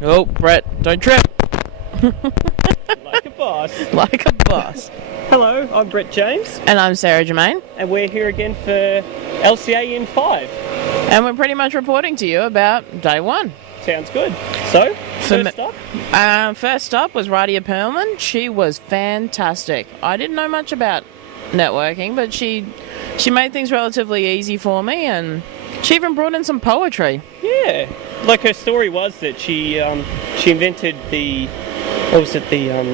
Oh, Brett, don't trip. Like a boss. Like a boss. Hello, I'm Brett James. And I'm Sarah Germain. And we're here again for LCA in 5. And we're pretty much reporting to you about day one. Sounds good. So, first up was Radia Perlman. She was fantastic. I didn't know much about networking, but she made things relatively easy for me, and she even brought in some poetry. Yeah. Like her story was that she invented the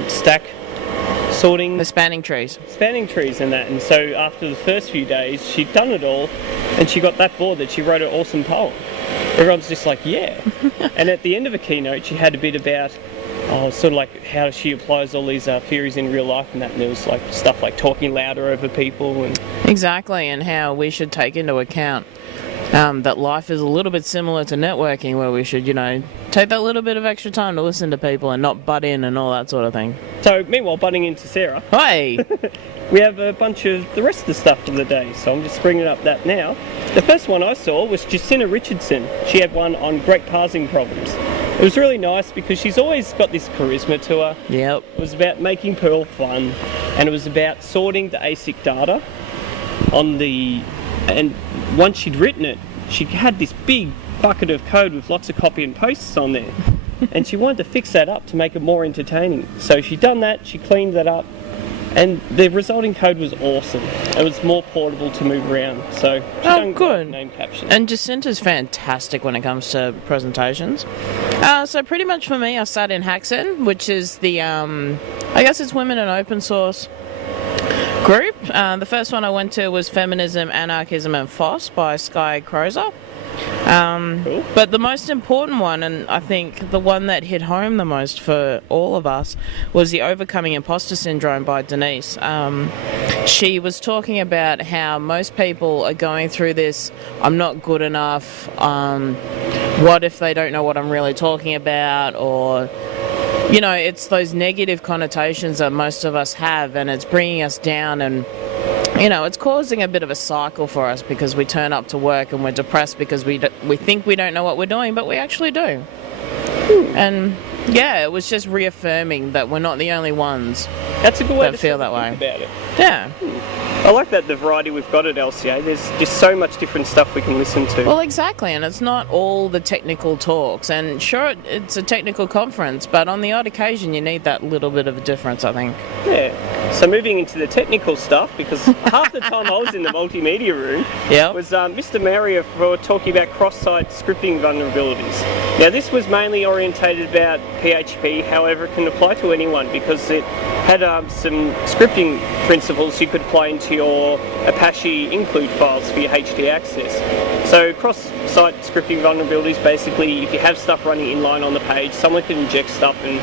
stack sorting, the spanning trees and that, and so after the first few days she'd done it all and she got that bored that she wrote an awesome poem. Everyone's just like, yeah. And at the end of a keynote she had a bit about sort of like how she applies all these theories in real life and that, and there was like stuff like talking louder over people and exactly, and how we should take into account that life is a little bit similar to networking, where we should, take that little bit of extra time to listen to people and not butt in and all that sort of thing. So, meanwhile, butting into Sarah. Hey! We have a bunch of the rest of the stuff of the day, so I'm just bringing up that now. The first one I saw was Jacinta Richardson. She had one on great parsing problems. It was really nice because she's always got this charisma to her. Yep. It was about making Perl fun, and it was about sorting the ASIC data and once she'd written it, she had this big bucket of code with lots of copy and pastes on there. And she wanted to fix that up to make it more entertaining. So she'd done that, she cleaned that up, and the resulting code was awesome. It was more portable to move around. So she done good name caption. And Jacinta's fantastic when it comes to presentations. So pretty much for me, I sat in Hacksen, which is the, I guess it's women in open source group. The first one I went to was Feminism, Anarchism and FOSS by Sky Crozer. Cool. But the most important one, and I think the one that hit home the most for all of us, was the Overcoming Imposter Syndrome by Denise. She was talking about how most people are going through this, I'm not good enough, what if they don't know what I'm really talking about, or it's those negative connotations that most of us have, and it's bringing us down, and it's causing a bit of a cycle for us because we turn up to work and we're depressed because we think we don't know what we're doing, but we actually do. And yeah, it was just reaffirming that we're not the only ones. That's a good way that to feel that way about it. Yeah. I like that the variety we've got at LCA. There's just so much different stuff we can listen to. Well, exactly, and it's not all the technical talks. And sure, it's a technical conference, but on the odd occasion you need that little bit of a difference, I think. Yeah. So moving into the technical stuff, because half the time I was in the multimedia room, was Mr. Maria for talking about cross-site scripting vulnerabilities. Now this was mainly orientated about PHP, however it can apply to anyone because it had some scripting principles you could apply into your Apache include files for your HD access. So cross-site scripting vulnerabilities, basically if you have stuff running inline on the page, someone can inject stuff and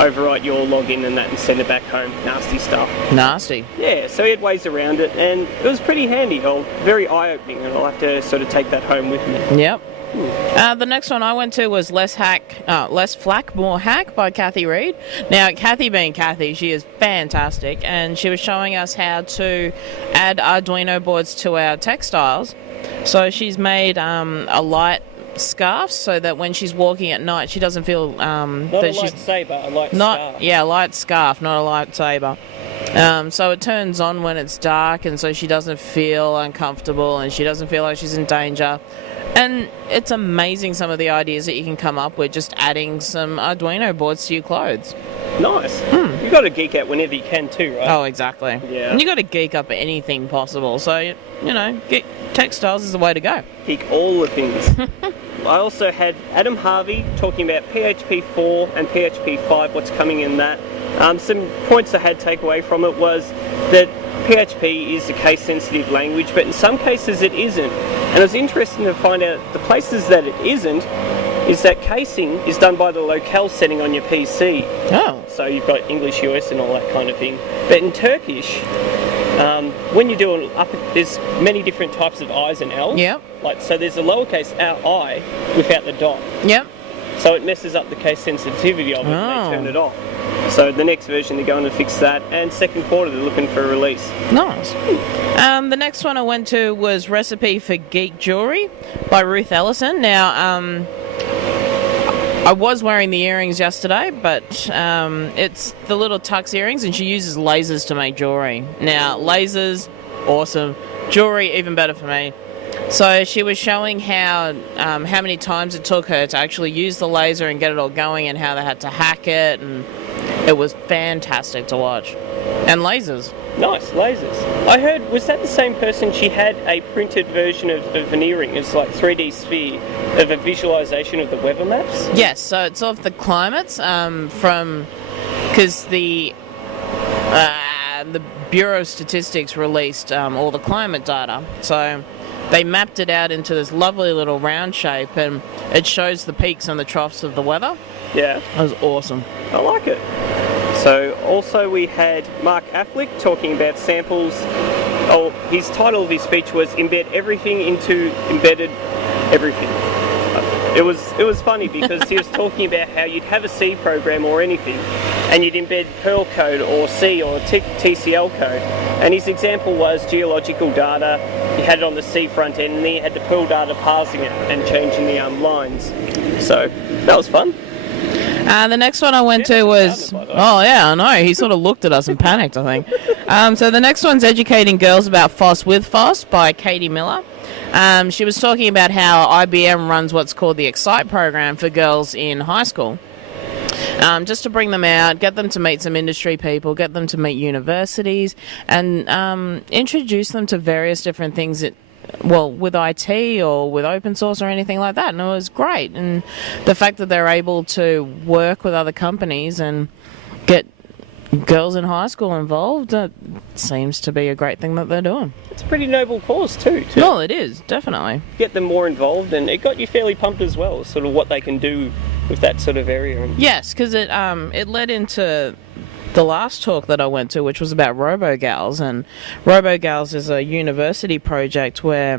overwrite your login and that and send it back home. Nasty stuff. Nasty. Yeah, so he had ways around it and it was pretty handy, very eye-opening, and I'll have to sort of take that home with me. Yep. The next one I went to was Less Flack, More Hack by Kathy Reed. Now, Kathy being Kathy, she is fantastic, and she was showing us how to add Arduino boards to our textiles. So she's made a light scarf so that when she's walking at night, she doesn't feel not that a lightsaber, a light scarf. Yeah, a light scarf, not a lightsaber. So it turns on when it's dark, and so she doesn't feel uncomfortable and she doesn't feel like she's in danger. And it's amazing some of the ideas that you can come up with just adding some Arduino boards to your clothes. Nice. You've got to geek out whenever you can too, right? Oh, exactly. Yeah. And you got to geek up at anything possible. So, textiles is the way to go. Geek all the things. I also had Adam Harvey talking about PHP 4 and PHP 5, what's coming in that. Some points I had to take away from it was that PHP is a case-sensitive language, but in some cases it isn't. And it was interesting to find out the places that it isn't is that casing is done by the locale setting on your PC. Oh. So you've got English US and all that kind of thing. But in Turkish, when you do there's many different types of I's and L's. Yep. So there's a lowercase I without the dot. Yep. So it messes up the case sensitivity of it and they turn it off. So the next version they're going to fix that, and second quarter they're looking for a release. Nice. The next one I went to was Recipe for Geek Jewelry by Ruth Ellison. Now, I was wearing the earrings yesterday, but it's the little tux earrings, and she uses lasers to make jewellery. Now, lasers, awesome. Jewellery, even better for me. So she was showing how many times it took her to actually use the laser and get it all going, and how they had to hack it, and it was fantastic to watch. And lasers. Nice, lasers. I heard, was that the same person? She had a printed version of an earring. It's like 3D sphere of a visualisation of the weather maps? Yes, so it's of the climates because the Bureau of Statistics released all the climate data. So they mapped it out into this lovely little round shape, and it shows the peaks and the troughs of the weather. Yeah. It was awesome. I like it. So also we had Mark Affleck talking about samples. Oh, his title of his speech was "Embed Everything into Embedded Everything." It was funny because he was talking about how you'd have a C program or anything, and you'd embed Perl code or C or TCL code. And his example was geological data. You had it on the C front end, and then you had the Perl data parsing it and changing the lines. So that was fun. The next one I went to was... Oh, yeah, I know. He sort of looked at us and panicked, I think. So the next one's Educating Girls About FOSS with FOSS by Katie Miller. She was talking about how IBM runs what's called the Excite program for girls in high school. Just to bring them out, get them to meet some industry people, get them to meet universities, and introduce them to various different things that... Well, with IT or with open source or anything like that, and it was great. And the fact that they're able to work with other companies and get girls in high school involved, seems to be a great thing that they're doing. It's a pretty noble cause too. Well, it is, definitely. Get them more involved, and it got you fairly pumped as well, sort of what they can do with that sort of area. Yes, because it led into the last talk that I went to, which was about RoboGals, and RoboGals is a university project where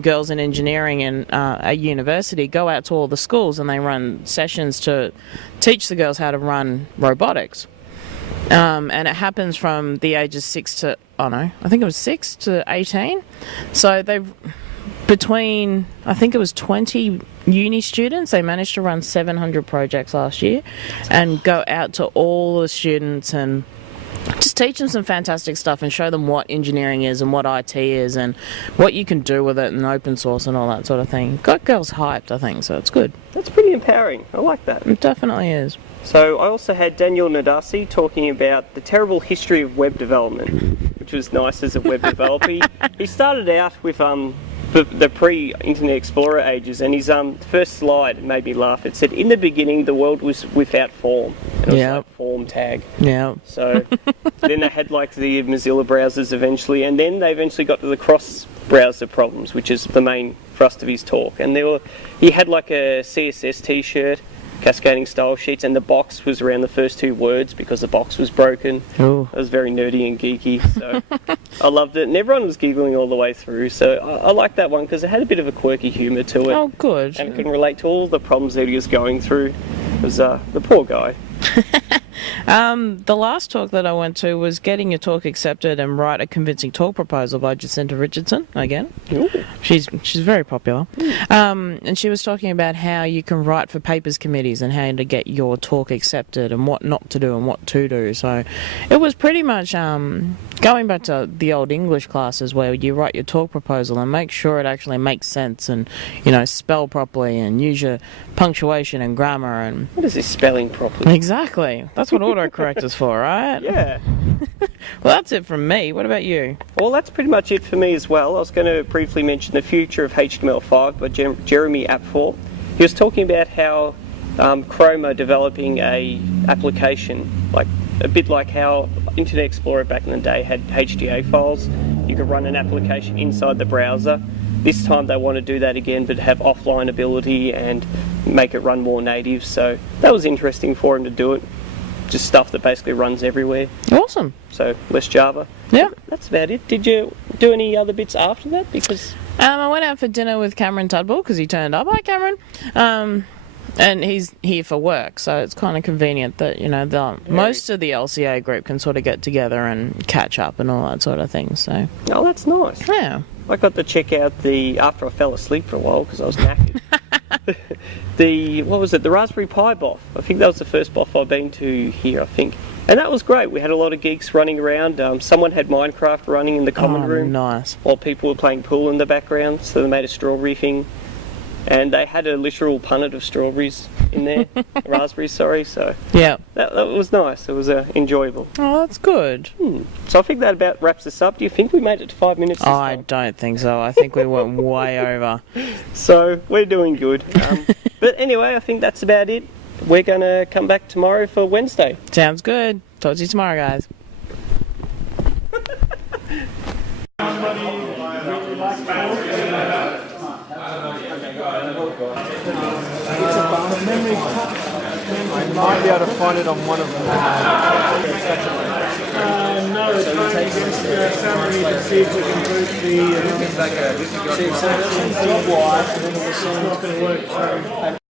girls in engineering in a university go out to all the schools and they run sessions to teach the girls how to run robotics. And it happens from the ages 6 to 18. So they've... Between, I think it was 20 uni students, they managed to run 700 projects last year and go out to all the students and just teach them some fantastic stuff and show them what engineering is and what IT is and what you can do with it and open source and all that sort of thing. Got girls hyped, I think, so it's good. That's pretty empowering. I like that. It definitely is. So I also had Daniel Nadasi talking about the terrible history of web development, which was nice as a web developer. He started out with the pre-Internet Explorer ages, and his first slide made me laugh. It said, "In the beginning, the world was without form." And it was like form tag. Yeah. So then they had like the Mozilla browsers eventually, and then they eventually got to the cross-browser problems, which is the main thrust of his talk. And he had like a CSS T-shirt, cascading style sheets, and the box was around the first two words because the box was broken. Ooh. It was very nerdy and geeky, so I loved it, and everyone was giggling all the way through, so I liked that one because it had a bit of a quirky humour to it. Oh, good. And it can relate to all the problems that he was going through. It was the poor guy. The last talk that I went to was Getting Your Talk Accepted and Write a Convincing Talk Proposal by Jacinta Richardson, again. Ooh. She's very popular. And she was talking about how you can write for papers committees and how to get your talk accepted and what not to do and what to do. So it was pretty much going back to the old English classes where you write your talk proposal and make sure it actually makes sense and, spell properly and use your punctuation and grammar. And what is this spelling properly? Exactly. That's what autocorrect is for, right? Yeah. Well, that's it from me. What about you? Well, that's pretty much it for me as well. I was going to briefly mention The Future of HTML5 by Jeremy Apfel. He was talking about how Chrome are developing a application, like a bit like how Internet Explorer back in the day had HTA files. You could run an application inside the browser. This time they want to do that again, but have offline ability and make it run more native. So that was interesting for him to do it. Just stuff that basically runs everywhere. Awesome. So less Java. Yeah. That's about it. Did you do any other bits after that? Because I went out for dinner with Cameron Tudball because he turned up. Hi, Cameron. And he's here for work, so it's kind of convenient that, most of the LCA group can sort of get together and catch up and all that sort of thing. So. Oh, that's nice. Yeah. I got to check out after I fell asleep for a while because I was knackered. what was it? The Raspberry Pi BOF. I think that was the first BOF I've been to here, I think. And that was great. We had a lot of geeks running around. Someone had Minecraft running in the common room. Nice. While people were playing pool in the background, so they made a strawberry thing. And they had a literal punnet of strawberries in there. Raspberries, sorry. So yeah, that was nice. It was enjoyable. Oh, that's good. So I think that about wraps us up. Do you think we made it to 5 minutes this I time? don't think so. I think we went way over. So we're doing good. But anyway, I think that's about it. We're going to come back tomorrow for Wednesday. Sounds good. Talk to you tomorrow, guys. I might be able to find it on one of them. No, it's going against Family to see if we can boot the... it's not going to work.